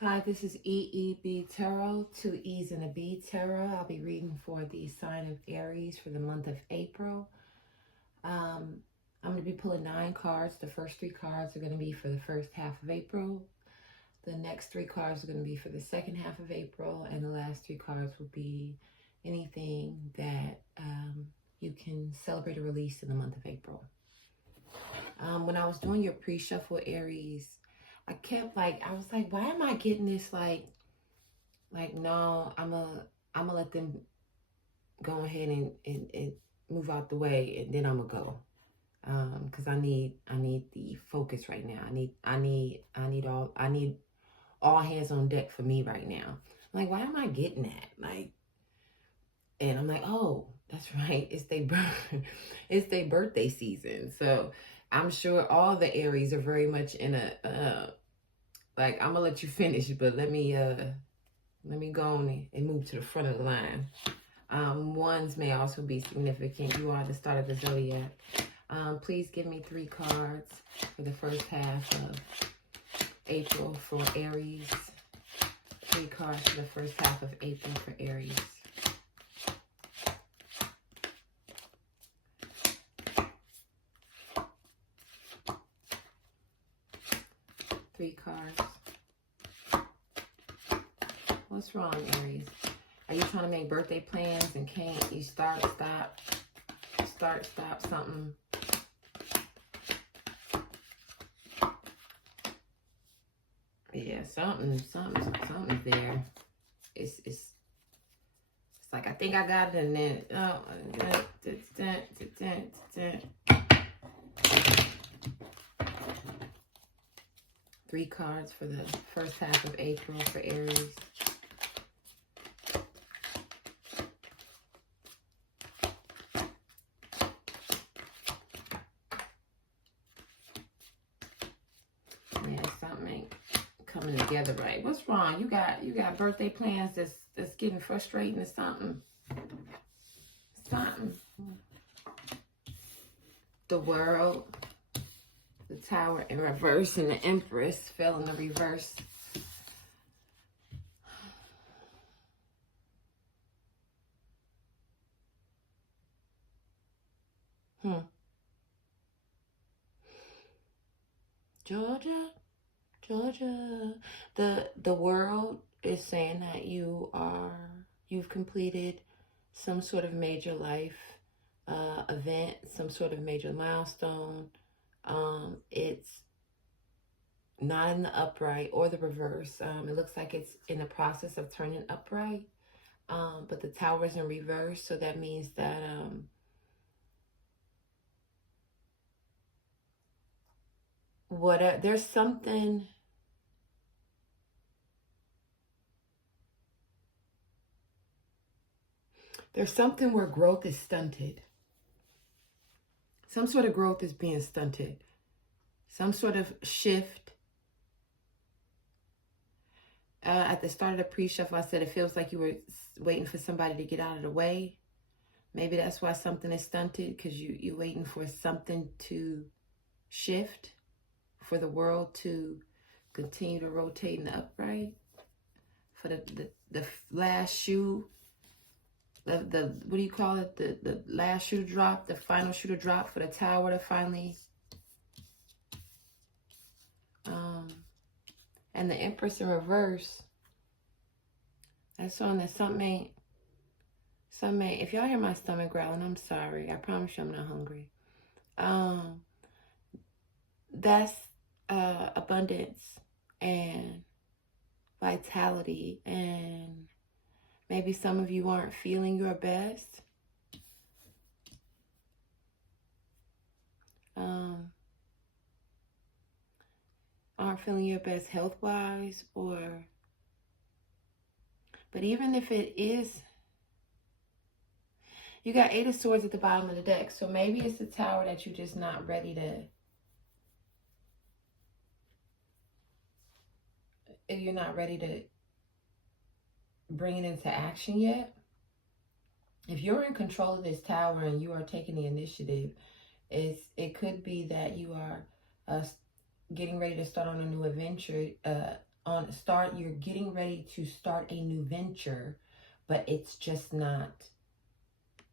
Hi, this is EEB Tarot, 2 E's and a B Tarot. I'll be reading for the sign of Aries for the month of April. I'm going to be pulling 9 cards. The first 3 cards are going to be for the first half of April. The next 3 cards are going to be for the second half of April. And the last 3 cards will be anything that you can celebrate or release in the month of April. When I was doing your pre-shuffle, Aries, I was like, why am I getting this like no, I'm gonna let them go ahead and move out the way, and then I'm gonna go. Because I need the focus right now. I need all hands on deck for me right now. I'm like, why am I getting that? Like, and I'm like, oh, that's right. It's their birthday season. So I'm sure all the Aries are very much in a like, I'm gonna let you finish, but let me go on and move to the front of the line. Ones may also be significant. You are the start of the zodiac. Please give me 3 cards for the first half of April for Aries. 3 cards for the first half of April for Aries. Three cards. What's wrong, Aries? Are you trying to make birthday plans and can't? You start, stop something. Yeah, something's there. It's like, I think I got it, and then 3 cards for the first half of April for Aries. Yeah, something ain't coming together right. What's wrong? You got birthday plans that's getting frustrating or something. The World, the Tower in reverse, and the Empress fell in the reverse. Georgia. The World is saying that you've completed some sort of major life event, some sort of major milestone. It's not in the upright or the reverse. It looks like it's in the process of turning upright. But the Tower is in reverse, so that means that there's something. There's something where growth is stunted. Some sort of growth is being stunted. Some sort of shift. At the start of the pre-shuffle, I said it feels like you were waiting for somebody to get out of the way. Maybe that's why something is stunted, because you're waiting for something to shift, for the world to continue to rotate in the upright, for the last shoe, the what do you call it? The last shoe to drop, the final shoe to drop for the Tower to finally. And the Empress in reverse. That's showing that something ain't, if y'all hear my stomach growling, I'm sorry. I promise you I'm not hungry. That's abundance and vitality, and maybe some of you aren't feeling your best. Aren't feeling your best health-wise, but even if it is, you got 8 of Swords at the bottom of the deck, so maybe it's the Tower that you're just not ready to, you're not ready to bring it into action yet. If you're in control of this Tower and you are taking the initiative, it could be that you are getting ready to start on a new adventure, you're getting ready to start a new venture, but it's just not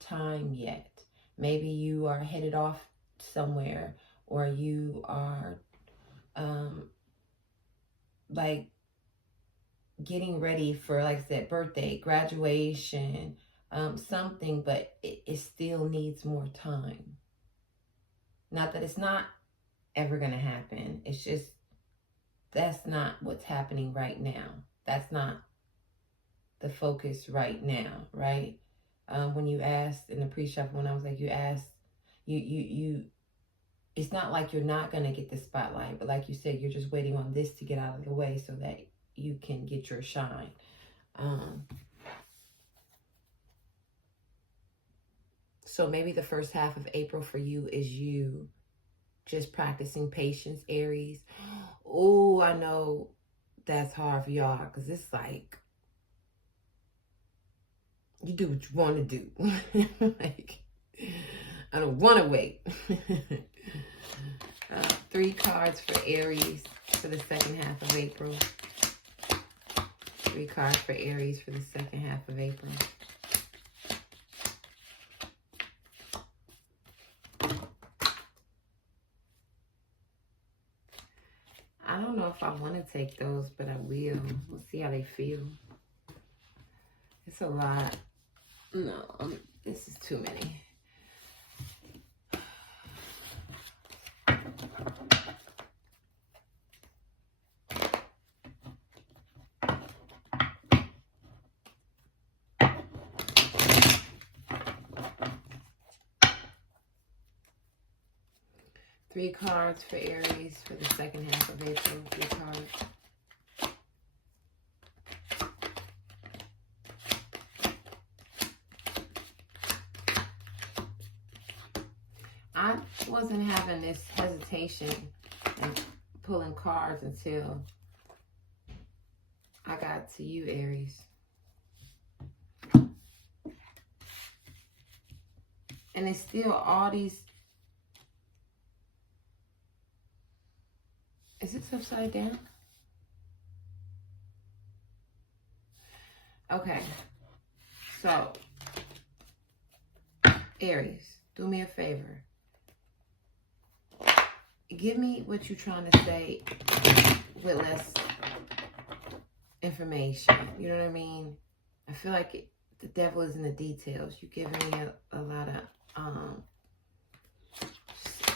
time yet. Maybe you are headed off somewhere, or you are like getting ready for, like I said, birthday, graduation, something, but it still needs more time. Not that it's not ever going to happen. It's just that's not what's happening right now. That's not the focus right now, right? When you asked in the pre-shuffle, when I was like, you asked, you it's not like you're not going to get the spotlight, but like you said, you're just waiting on this to get out of the way so that you can get your shine. So maybe the first half of April for you is you just practicing patience, Aries. Oh, I know that's hard for y'all, because it's like you do what you want to do. Like, I don't want to wait. 3 cards for Aries for the second half of April. 3 cards for Aries for the second half of April. I don't know if I want to take those, but I will. We'll see how they feel. It's a lot. No, this is too many. Three cards for Aries for the second half of April. 3 cards. I wasn't having this hesitation and pulling cards until I got to you, Aries. And it's still all these. Is this upside down? Okay. So, Aries, do me a favor. Give me what you're trying to say with less information. You know what I mean? I feel like the devil is in the details. You're giving me a lot of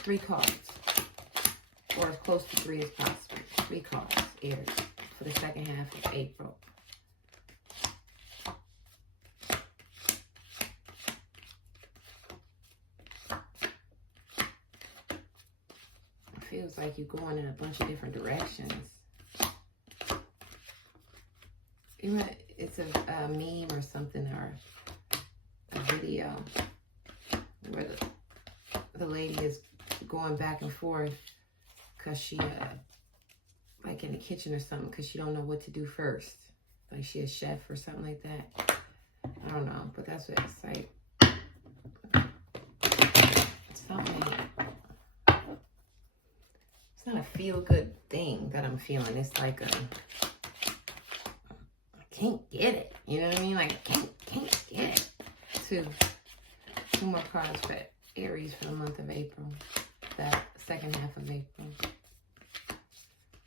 3 cards, or as close to 3 as possible. 3 cards, Aries, for the second half of April. It feels like you're going in a bunch of different directions. Even it's a meme or something, or a video where the lady is going back and forth because she like in the kitchen or something, because she don't know what to do first. Like she a chef or something like that. I don't know, but that's what it's like. Something. It's not a feel-good thing that I'm feeling. It's like I can't get it. You know what I mean? Like I can't get it. 2 more cards for Aries for the month of April. That second half of April.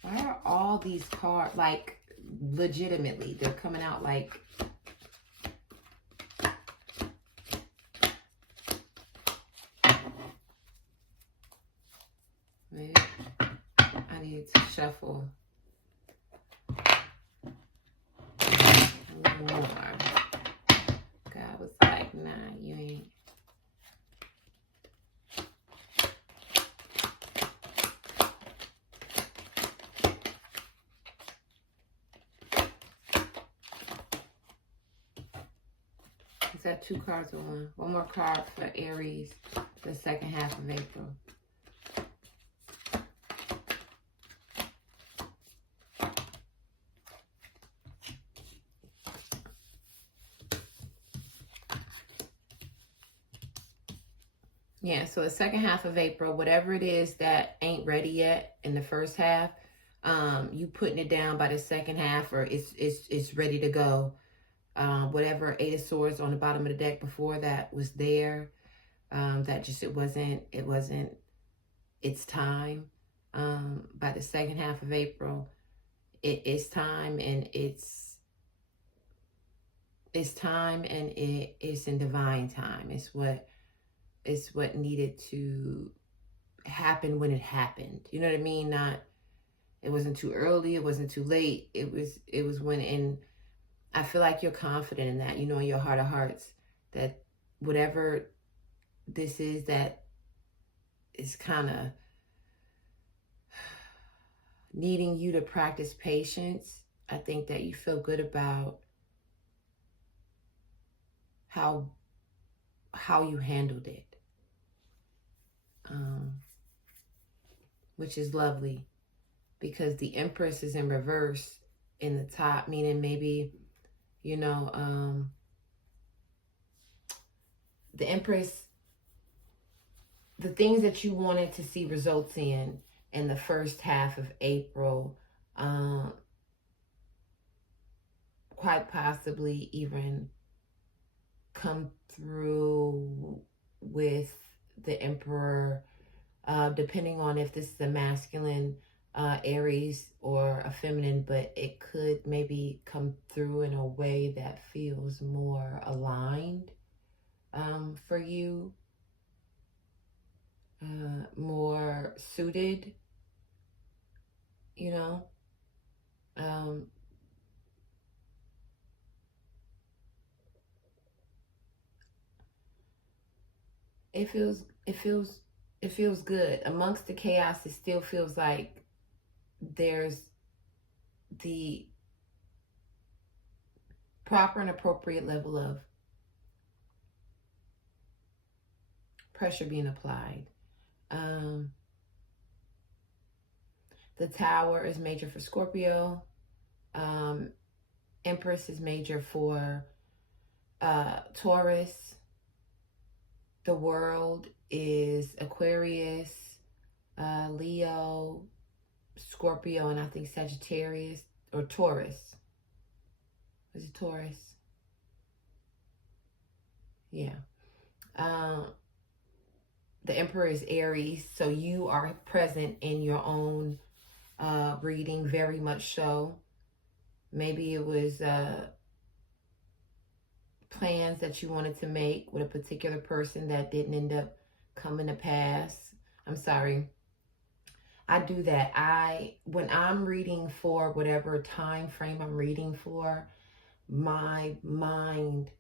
Why are all these cards, like, legitimately, they're coming out like, maybe I need to shuffle a little more. God was like, nah, you ain't. Is that 2 cards or 1? 1 more card for Aries, the second half of April. Yeah, so the second half of April, whatever it is that ain't ready yet in the first half, You putting it down by the second half, or it's ready to go. Whatever Eight of Swords on the bottom of the deck before that was there. That just it wasn't its time. By the second half of April, it's time, and it's time, and it's in divine time. It's what needed to happen when it happened. You know what I mean? Not, it wasn't too early, it wasn't too late. It was when, and I feel like you're confident in that, you know, in your heart of hearts, that whatever this is that is kind of needing you to practice patience, I think that you feel good about how you handled it, which is lovely, because the Empress is in reverse in the top, meaning maybe, you know, the Empress, the things that you wanted to see results in the first half of April, quite possibly even come through with the Emperor, depending on if this is a masculine Aries or a feminine, but it could maybe come through in a way that feels more aligned for you, more suited, you know. It feels good. Amongst the chaos, it still feels like there's the proper and appropriate level of pressure being applied. The Tower is major for Scorpio. Empress is major for Taurus. The World is Aquarius, Leo, Scorpio, and I think Sagittarius or Taurus. Was it Taurus? Yeah. The Emperor is Aries, so you are present in your own reading, very much so. Maybe it was plans that you wanted to make with a particular person that didn't end up coming to pass. I'm sorry. I do that. When I'm reading for whatever time frame I'm reading for, my mind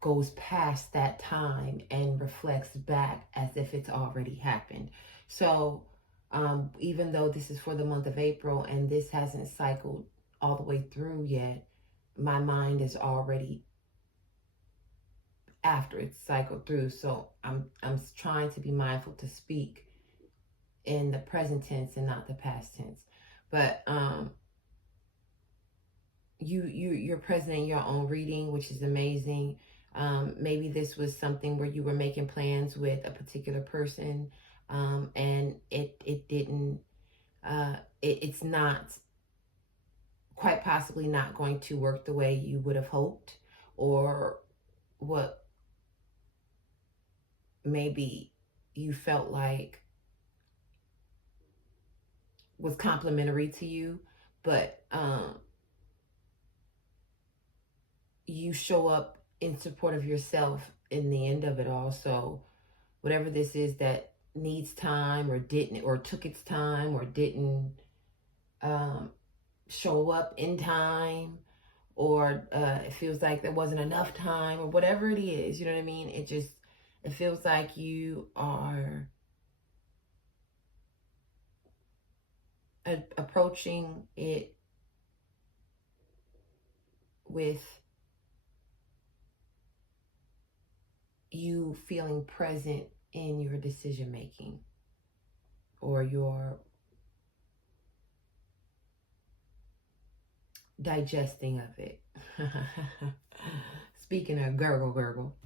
goes past that time and reflects back as if it's already happened. So even though this is for the month of April and this hasn't cycled all the way through yet, my mind is already after it's cycled through. So I'm trying to be mindful to speak in the present tense and not the past tense. But you're present in your own reading, which is amazing. Maybe this was something where you were making plans with a particular person, and it didn't. It's not, quite possibly not going to work the way you would have hoped, or what maybe you felt like was complimentary to you, but you show up in support of yourself in the end of it all. So whatever this is that needs time, or didn't, or took its time, or didn't show up in time, or it feels like there wasn't enough time, or whatever it is, you know what I mean? It feels like you are approaching it with you feeling present in your decision making, or your digesting of it. Speaking of gurgle.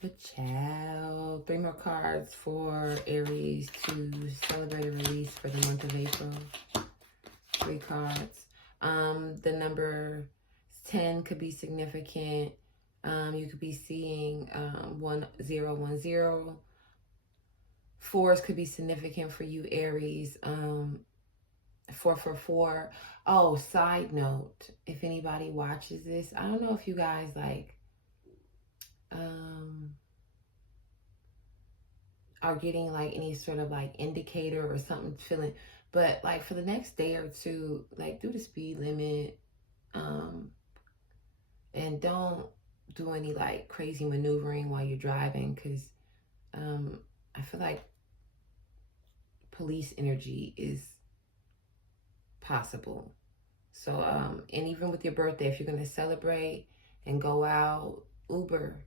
But child, 3 more cards for Aries to celebrate a release for the month of April. 3 cards. The number 10 could be significant. You could be seeing 1010. 4s could be significant for you, Aries. 444. Oh, side note, if anybody watches this, I don't know if you guys like are getting like any sort of like indicator or something feeling, but like for the next day or two, like do the speed limit, and don't do any like crazy maneuvering while you're driving, because I feel like police energy is possible. So and even with your birthday, if you're going to celebrate and go out, Uber,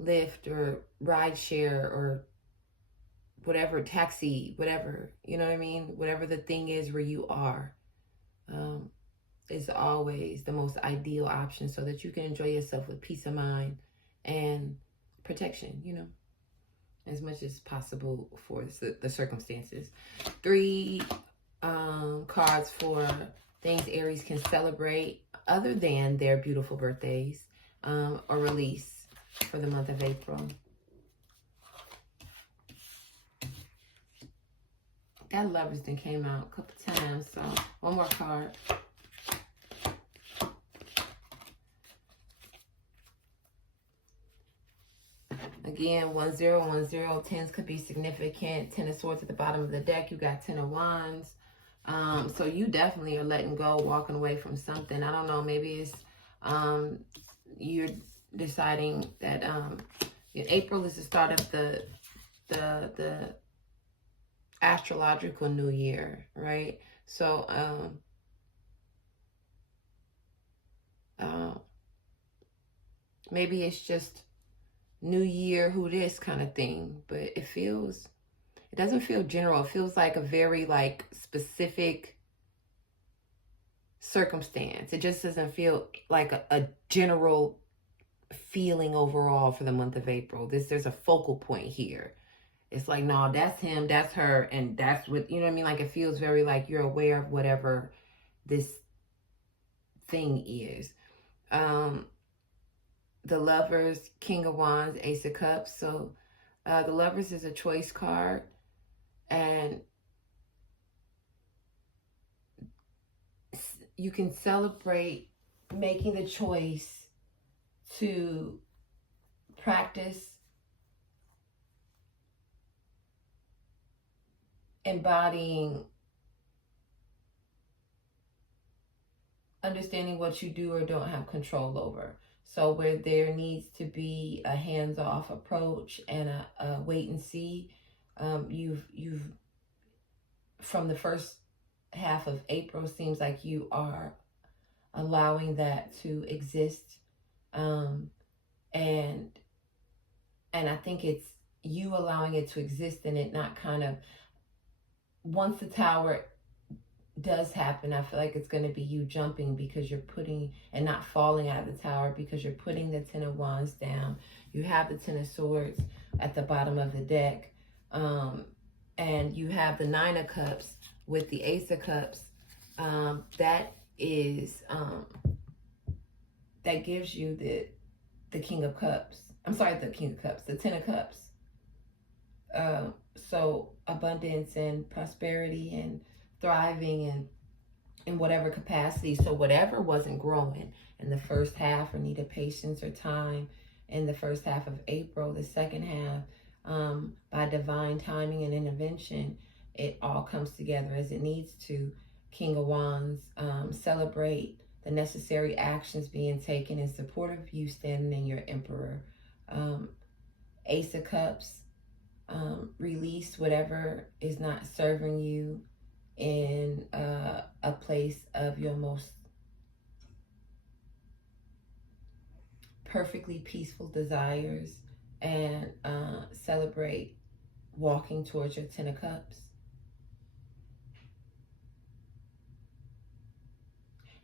Lyft, or ride share, or whatever, taxi, whatever, you know what I mean, whatever the thing is where you are, is always the most ideal option, so that you can enjoy yourself with peace of mind and protection, you know, as much as possible for the circumstances. 3 cards for things Aries can celebrate other than their beautiful birthdays, or release for the month of April. That Lovers then came out a couple times, so 1 more card. Again, 1010. 10s could be significant. 10 of Swords at the bottom of the deck. You got 10 of Wands. So you definitely are letting go, walking away from something. I don't know. Maybe it's you're deciding that April is the start of the astrological new year, right? So maybe it's just new year, who this kind of thing, but it doesn't feel general. It feels like a very like specific circumstance. It just doesn't feel like a general feeling overall for the month of April. There's a focal point here. It's like, no, that's him, that's her, and that's what, you know what I mean? Like, it feels very like you're aware of whatever this thing is. The Lovers, King of Wands, Ace of Cups. So the Lovers is a choice card, and you can celebrate making the choice to practice embodying, understanding what you do or don't have control over. So where there needs to be a hands-off approach and a wait and see, you've from the first half of April, seems like you are allowing that to exist, and I think it's you allowing it to exist, and it not kind of, once the tower does happen, I feel like it's going to be you jumping, because you're putting, and not falling out of the tower, because you're putting the 10 of Wands down. You have the 10 of Swords at the bottom of the deck, and you have the 9 of Cups with the Ace of Cups. That is that gives you the King of Cups. I'm sorry, the King of Cups, the 10 of Cups. So abundance and prosperity and thriving and in whatever capacity. So whatever wasn't growing in the first half or needed patience or time in the first half of April, the second half, by divine timing and intervention, it all comes together as it needs to. King of Wands, celebrate the necessary actions being taken in support of you standing in your Emperor. Ace of Cups, release whatever is not serving you in a place of your most perfectly peaceful desires, and celebrate walking towards your 10 of Cups.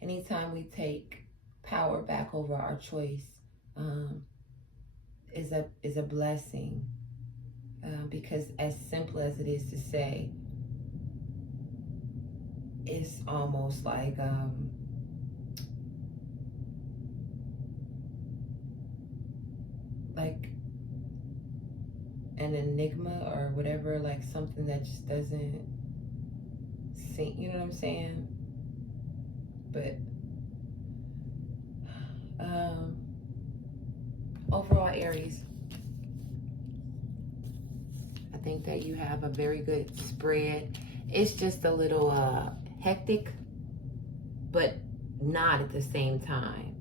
Anytime we take power back over our choice, is a blessing, because as simple as it is to say, it's almost like an enigma or whatever, like something that just doesn't seem, you know what I'm saying? But overall, Aries, I think that you have a very good spread. It's just a little hectic, but not at the same time.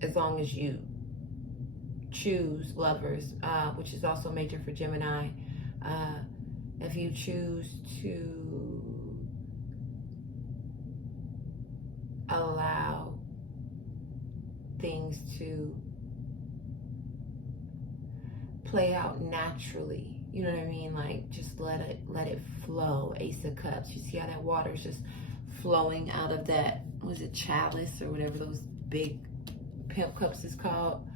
As long as you choose, lovers, which is also major for Gemini, if you choose to allow things to play out naturally, you know what I mean? Like, just let it flow. Ace of Cups. You see how that water is just flowing out of that, was it chalice or whatever those big pimp cups is called?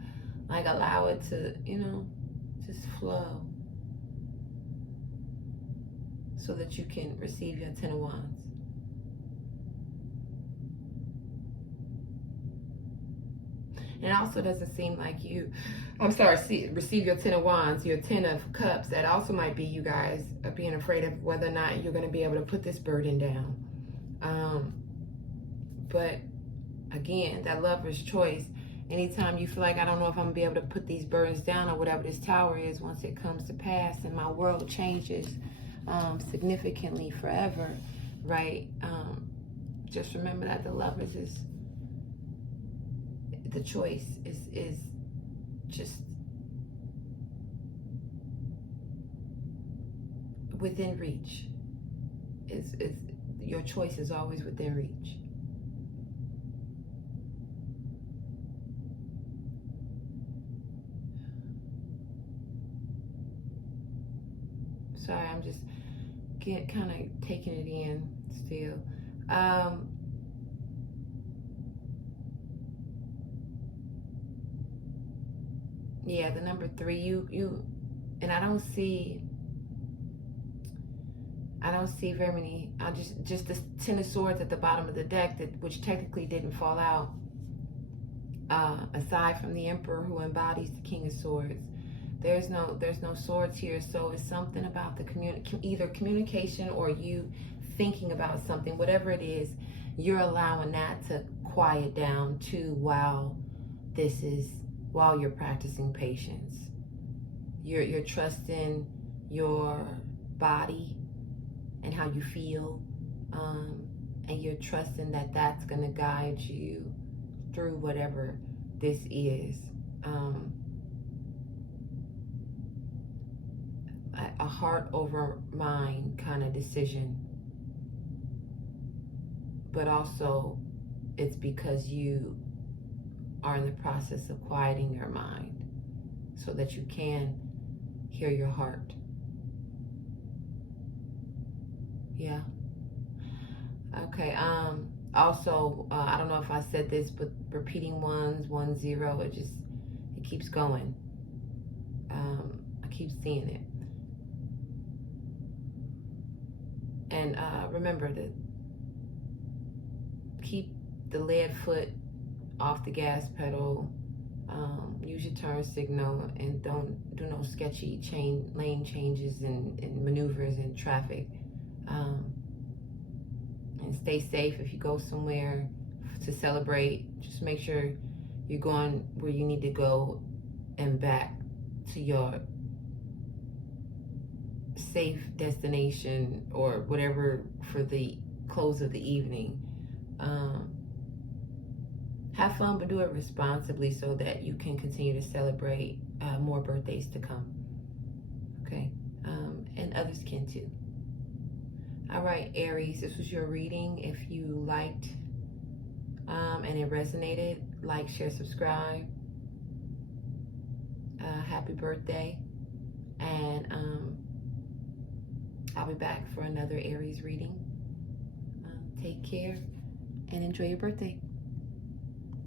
Like, allow it to, you know, just flow so that you can receive your Ten of Wands. And it also doesn't seem like you, receive your Ten of Wands, your Ten of Cups. That also might be you guys being afraid of whether or not you're going to be able to put this burden down. But again, that lover's choice. Anytime you feel like, I don't know if I'm going to be able to put these burdens down or whatever this tower is once it comes to pass and my world changes significantly forever, right? Just remember that the lovers is, the choice is just within reach. Is your choice is always within reach. Sorry, I'm just kind of taking it in still. Yeah, the number 3, you, and I don't see very many. Just the Ten of Swords at the bottom of the deck, which technically didn't fall out. Aside from the Emperor, who embodies the King of Swords, there's no swords here. So it's something about the either communication or you thinking about something, whatever it is, you're allowing that to quiet down too while you're practicing patience. You're trusting your body and how you feel, and you're trusting that that's going to guide you through whatever this is. A heart over mind kind of decision, but also it's because you are in the process of quieting your mind so that you can hear your heart. Yeah. Okay. Also, I don't know if I said this, but repeating 1 0, it keeps going. I keep seeing it. And remember to keep the lead foot off the gas pedal. Use your turn signal, and don't do no sketchy lane changes and maneuvers in traffic. And stay safe if you go somewhere to celebrate. Just make sure you're going where you need to go and back to your safe destination or whatever for the close of the evening. Have fun, but do it responsibly so that you can continue to celebrate more birthdays to come. Okay? And others can too. All right, Aries, this was your reading. If you liked and it resonated, like, share, subscribe. Happy birthday. And I'll be back for another Aries reading. Take care and enjoy your birthday.